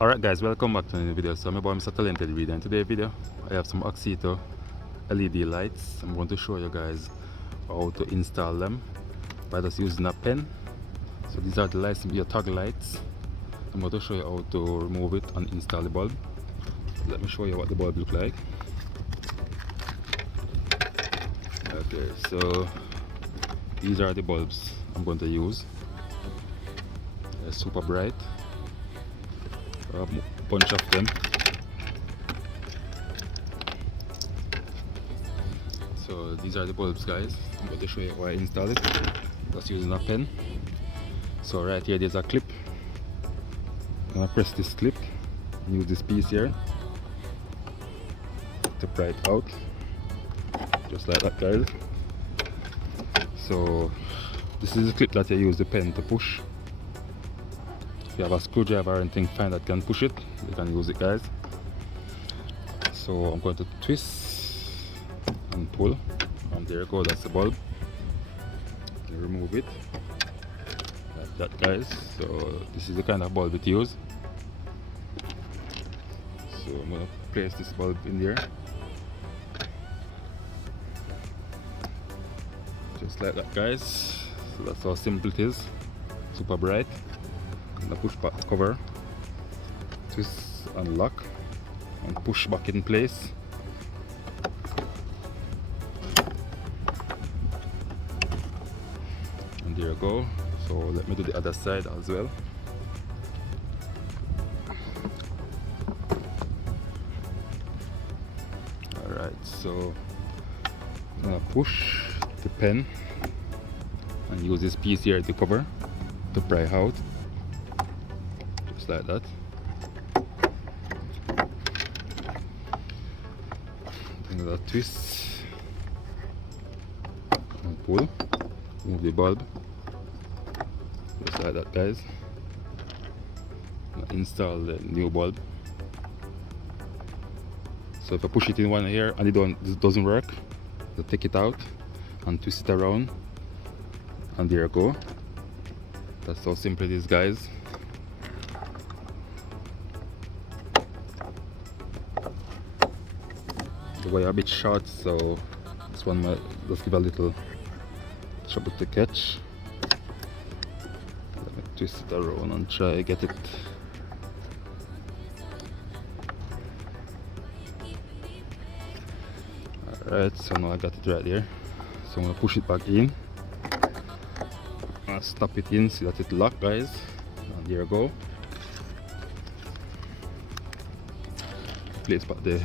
Alright guys, welcome back to another video. So I'm about Mr. Talented Reid, and today's video I have some Oxito LED lights. I'm going to show you guys how to install them by just using a pen. So these are the lights, your toggle lights. I'm going to show you how to remove it and install the bulb. Let me show you what the bulb look like. Okay, so these are the bulbs I'm going to use. They're super bright. A bunch of them. So these are the bulbs, guys. I'm going to show you how I install it just using a pen. So right here there's a clip. I'm going to press this clip and use this piece here to pry it out, just like that, guys. So this is the clip that I use the pen to push. If you have a screwdriver or anything fine that can push it, you can use it, guys. So I'm going to twist and pull, and there you go, that's the bulb. You remove it like that, guys. So this is the kind of bulb it use. So I'm going to place this bulb in there, just like that, guys. So that's how simple it is, super bright. And push back the cover, twist and lock, and push back in place. And there you go. So let me do the other side as well. Alright, so I'm gonna push the pen and use this piece here to cover to pry out. Like that. Then that twist and pull, move the bulb, just like that, guys. Now install the new bulb. So if I push it in one here and it doesn't work, so take it out and twist it around, and there you go. That's how simple it is, guys. The wire a bit short, so this one might just give a little trouble to catch. Let me twist it around and try to get it. Alright, so now I got it right there. So I'm gonna push it back in. Stop it in, see that it locked, guys. And there you go. Place back the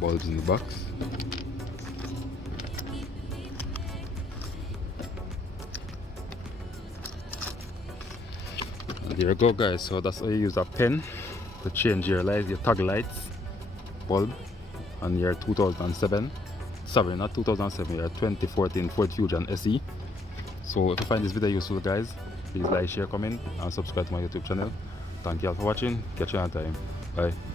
bulbs in the box. And there you go, guys. So that's how you use a pen to change your lights, your toggle lights bulb on your 2007, sorry, not 2007, your 2014 Ford Fusion SE. So if you find this video useful, guys, please like, share, comment, and subscribe to my YouTube channel. Thank you all for watching. Catch you another time. Bye.